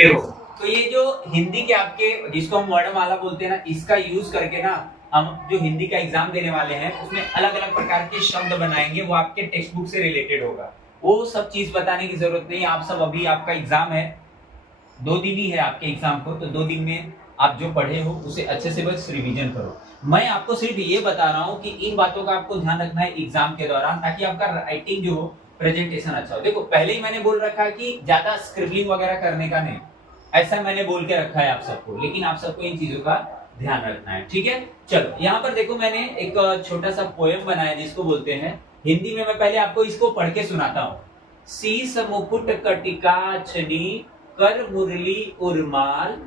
देखो, तो ये जो हिंदी के आपके जिसको हम वर्णमाला बोलते हैं ना, इसका यूज करके ना हम जो हिंदी का एग्जाम देने वाले हैं उसमें अलग अलग प्रकार के शब्द बनाएंगे, वो आपके टेक्स्ट बुक से रिलेटेड होगा। वो सब चीज बताने की जरूरत नहीं, आप सब अभी आपका एग्जाम है, 2 दिन ही है आपके एग्जाम को, तो 2 दिन में आप जो पढ़े हो उसे अच्छे से बस रिवीजन करो। मैं आपको सिर्फ ये बता रहा हूँ कि इन बातों का आपको ध्यान रखना है एग्जाम के दौरान, ताकि आपका राइटिंग जो हो, प्रेजेंटेशन अच्छा हो। देखो पहले ही मैंने बोल रखा है कि ज्यादा स्क्रिबलिंग वगैरह करने का नहीं, ऐसा मैंने बोल के रखा है आप सबको, लेकिन आप सबको इन चीजों का ध्यान रखना है, ठीक है। चलो यहाँ पर देखो, मैंने एक छोटा सा पोएम बनाया जिसको बोलते हैं हिंदी में, मैं पहले आपको इसको पढ़ के सुनाता हूँ। शीस मुकुट कटिका छनी कर मुरली उर्माल,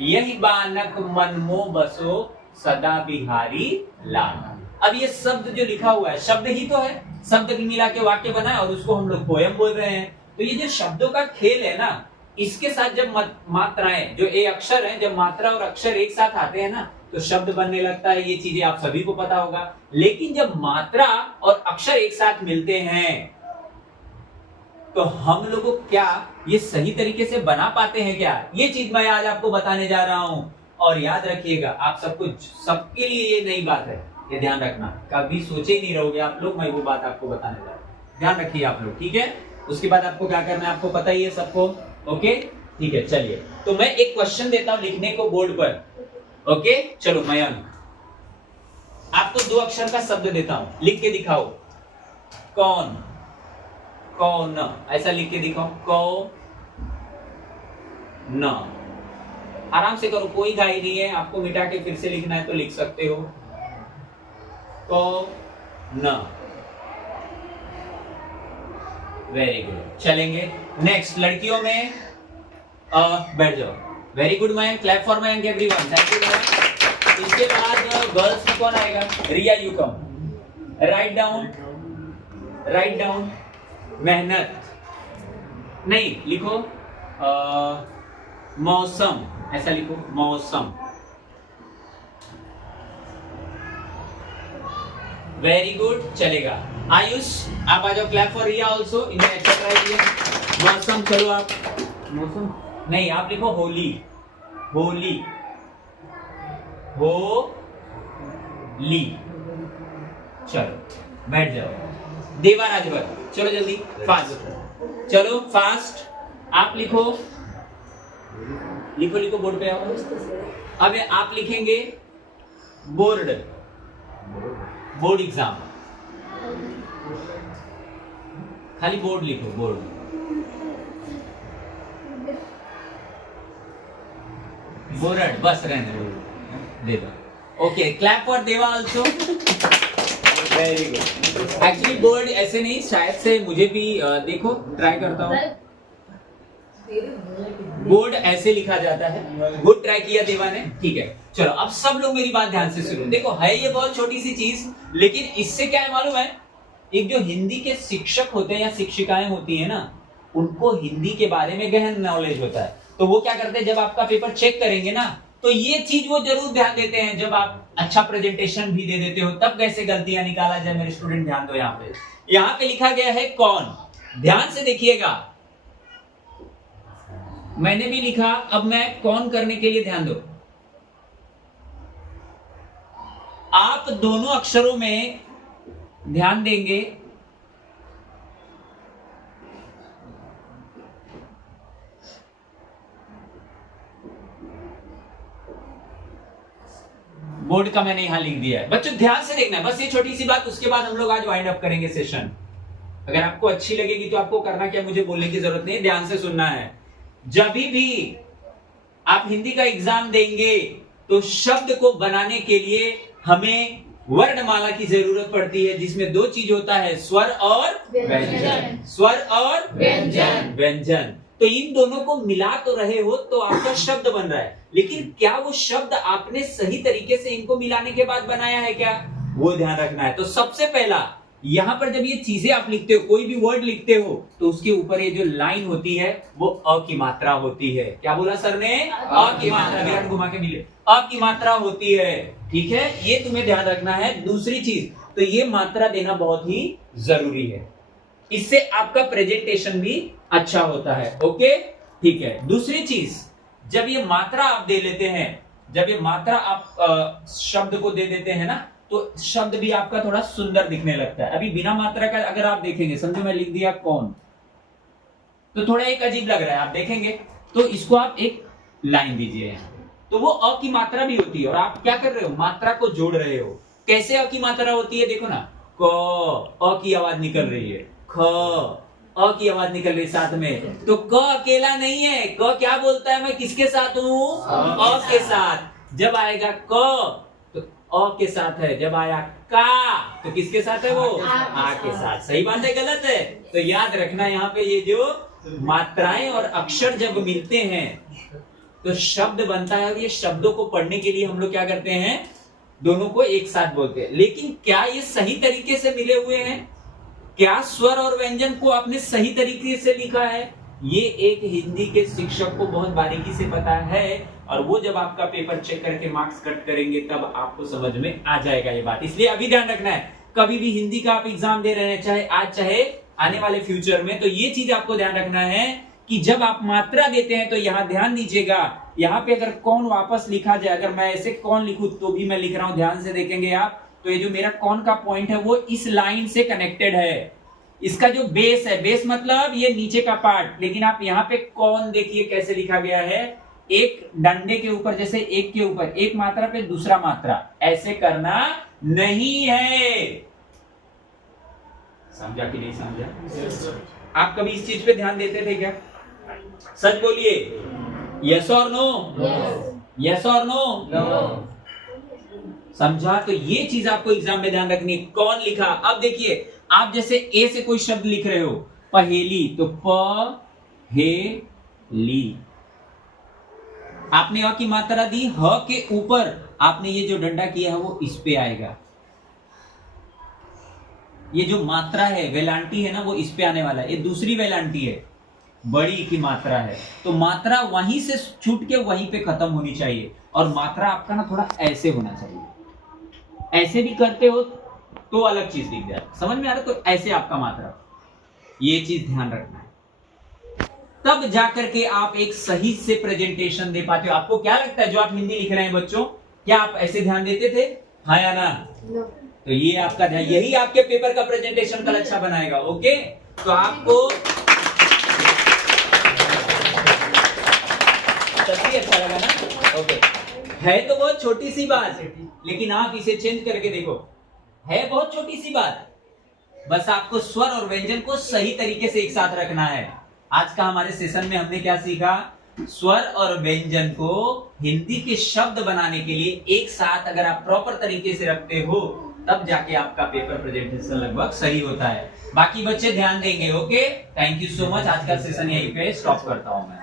यही बानक मनमो बसो सदा बिहारी लाल। अब ये शब्द जो लिखा हुआ है, शब्द ही तो है, शब्द की मिला के वाक्य बना है और उसको हम लोग पोएम बोल रहे हैं। तो ये जो शब्दों का खेल है ना, इसके साथ जब मात्राएं, जो ए अक्षर है, जब मात्रा और अक्षर एक साथ आते हैं ना तो शब्द बनने लगता है। ये चीजें आप सभी को पता होगा। लेकिन जब मात्रा और अक्षर एक साथ मिलते हैं तो हम लोगों क्या ये सही तरीके से बना पाते हैं क्या? ये चीज मैं आज आपको बताने जा रहा हूं। और याद रखिएगा, आप सबको, सबके लिए ये नई बात है, ये ध्यान रखना। कभी सोचे ही नहीं रहोगे आप लोग, मैं वो बात आपको बताने जा रहा हूं, ध्यान रखिए आप लोग, ठीक है। उसके बाद आपको क्या करना है आपको पता ही है सबको, ओके ठीक है। चलिए, तो मैं एक क्वेश्चन देता हूं लिखने को बोर्ड पर, ओके। चलो मयंक, आपको 2 अक्षर का शब्द देता हूं, लिख के दिखाओ। कौन, कौन, ऐसा लिख के दिखाओ, कौ न। आराम से करो, कोई घाई नहीं है। आपको मिटा के फिर से लिखना है तो लिख सकते हो, कौ न। वेरी गुड, चलेंगे नेक्स्ट। लड़कियों में बैठ जाओ। Very good ma'am, clap for ma'am everyone, thank you ma'am. इसके बाद गर्ल्स में कौन आएगा? Riya, you come. Write down, write down. मेहनत नहीं, लिखो मौसम, ऐसा लिखो मौसम। वेरी गुड, चलेगा। आयुष आप आ जाओ, क्लैप फॉर रिया आल्सो, इन्हें अच्छा ट्राई किया। मौसम, चलो आप, मौसम नहीं, आप लिखो होली, होली, होली। चलो बैठ जाओ। देवा राजभर, चलो जल्दी, फास्ट, चलो फास्ट। आप लिखो, लिखो लिखो, बोर्ड पे आओ। अब आप लिखेंगे बोर्ड, बोर्ड एग्जाम, खाली बोर्ड लिखो, बोर्ड। बोर्ड बस रहने दे दो, ओके। क्लैप फॉर देवा also, very good. Actually board ऐसे नहीं, शायद से मुझे भी देखो, ट्राई करता हूँ। बोर्ड ऐसे लिखा जाता है। गुड ट्राई किया देवा ने, ठीक है। चलो अब सब लोग मेरी बात ध्यान से सुनो। देखो है ये बहुत छोटी सी चीज, लेकिन इससे क्या है मालूम है, एक जो हिंदी के शिक्षक होते हैं या शिक्षिकाएं होती है ना, उनको हिंदी के बारे में गहन नॉलेज होता है। तो वो क्या करते हैं, जब आपका पेपर चेक करेंगे ना, तो ये चीज वो जरूर ध्यान देते हैं। जब आप अच्छा प्रेजेंटेशन भी दे देते हो तब कैसे गलतियां निकाला जाए, मेरे स्टूडेंट ध्यान दो। यहाँ पे लिखा गया है कौन, ध्यान से देखिएगा। मैंने भी लिखा, अब मैं कौन करने के लिए ध्यान दो। आप दोनों अक्षरों में ध्यान देंगे, बोर्ड का मैंने यहां लिख दिया है। बच्चों ध्यान से देखना है, बस ये छोटी सी बात, उसके बाद हम लोग आज वाइंड अप करेंगे सेशन। अगर आपको अच्छी लगेगी तो आपको करना क्या, मुझे बोलने की जरूरत नहीं, ध्यान से सुनना है। जब भी आप हिंदी का एग्जाम देंगे तो शब्द को बनाने के लिए हमें वर्णमाला की जरूरत पड़ती है, जिसमें 2 चीज होता है, स्वर और व्यंजन, स्वर और व्यंजन, व्यंजन। तो इन दोनों को मिला तो रहे हो तो आपका शब्द बन रहा है, लेकिन क्या वो शब्द आपने सही तरीके से इनको मिलाने के बाद बनाया है क्या, वो ध्यान रखना है। तो सबसे पहला यहां पर जब ये चीजें आप लिखते हो, कोई भी वर्ड लिखते हो, तो उसके ऊपर ये जो लाइन होती है वो अ की मात्रा होती है। क्या बोला सर ने? अ की मात्रा, विराट घुमा के मिले, अ की मात्रा होती है, ठीक है। ये तुम्हें ध्यान रखना है। दूसरी चीज, तो ये मात्रा देना बहुत ही जरूरी है, इससे आपका प्रेजेंटेशन भी अच्छा होता है, ओके ठीक है। दूसरी चीज, जब ये मात्रा आप दे लेते हैं, जब ये मात्रा आप शब्द को दे देते हैं ना, तो शब्द भी आपका थोड़ा सुंदर दिखने लगता है। अभी बिना मात्रा का अगर आप देखेंगे, समझो मैं लिख दिया कौन, तो थोड़ा एक अजीब लग रहा है। आप देखेंगे तो इसको आप एक लाइन दीजिए, तो वो अ की मात्रा भी होती है और आप क्या कर रहे हो, मात्रा को जोड़ रहे हो। कैसे अ की मात्रा होती है, देखो ना, क अ की आवाज निकल रही है, ख अ की आवाज निकल रही है साथ में, तो क अकेला नहीं है, क क्या बोलता है, मैं किसके साथ हूं, अ के साथ। जब आएगा क तो अ के साथ है, जब आया का तो किसके साथ है, वो आ के साथ। सही बात है, गलत है? तो याद रखना यहाँ पे ये जो मात्राएं और अक्षर जब मिलते हैं तो शब्द बनता है, और ये शब्दों को पढ़ने के लिए हम लोग क्या करते हैं, दोनों को एक साथ बोलते हैं। लेकिन क्या ये सही तरीके से मिले हुए हैं? क्या स्वर और व्यंजन को आपने सही तरीके से लिखा है? ये एक हिंदी के शिक्षक को बहुत बारीकी से पता है, और वो जब आपका पेपर चेक करके मार्क्स कट करेंगे तब आपको समझ में आ जाएगा ये बात। इसलिए अभी ध्यान रखना है, कभी भी हिंदी का आप एग्जाम दे रहे हैं, चाहे आज चाहे आने वाले फ्यूचर में, तो ये चीज आपको ध्यान रखना है कि जब आप मात्रा देते हैं तो यहां ध्यान दीजिएगा, यहाँ पे अगर कौन वापस लिखा जाए, अगर मैं ऐसे कौन लिखूं तो भी मैं लिख रहा हूं, ध्यान से देखेंगे आप, तो ये जो मेरा कौन का पॉइंट है वो इस लाइन से कनेक्टेड है। इसका जो बेस है, बेस मतलब ये नीचे का पार्ट, लेकिन आप यहाँ पे कौन देखिए कैसे लिखा गया है, एक डंडे के ऊपर, जैसे एक के ऊपर एक मात्रा पे दूसरा मात्रा, ऐसे करना नहीं है। समझा कि नहीं समझा? आप कभी इस चीज पे ध्यान देते थे क्या? सच बोलिए, यस और नो? यस और नो? समझा? तो ये चीज आपको एग्जाम में ध्यान रखनी, कौन लिखा। अब देखिए, आप जैसे ए से कोई शब्द लिख रहे हो, पहेली, तो प हे ली, आपने अ की मात्रा दी, ह के ऊपर आपने ये जो डंडा किया है वो इस पे आएगा। ये जो मात्रा है, वेलांटी है ना, वो इस पे आने वाला है। ये दूसरी वेलांटी है, बड़ी की मात्रा है, तो मात्रा वहीं से छूट के वहीं पे खत्म होनी चाहिए, और मात्रा आपका ना थोड़ा ऐसे होना चाहिए। ऐसे भी करते हो तो अलग चीज दिख जाए, समझ में आ रहा? तो ऐसे आपका मात्रा, ये चीज ध्यान रखना है, तब जाकर के आप एक सही से प्रेजेंटेशन दे पाते हो। आपको क्या लगता है, जो आप हिंदी लिख रहे हैं बच्चों, क्या आप ऐसे ध्यान देते थे, हाँ या ना? तो ये आपका ध्यान, यही आपके पेपर का प्रेजेंटेशन कल अच्छा बनाएगा। ओके, तो आपको सही अच्छा लगा ना? ओके, है तो बहुत छोटी सी बात, लेकिन आप इसे चेंज करके देखो, है बहुत छोटी सी बात, बस आपको स्वर और व्यंजन को सही तरीके से एक साथ रखना है। आज का हमारे सेशन में हमने क्या सीखा, स्वर और व्यंजन को हिंदी के शब्द बनाने के लिए एक साथ अगर आप प्रॉपर तरीके से रखते हो, तब जाके आपका पेपर प्रेजेंटेशन लगभग सही होता है। बाकी बच्चे ध्यान देंगे। Okay, thank you so much. आज का सेशन यहीं पे स्टॉप करता हूं मैं।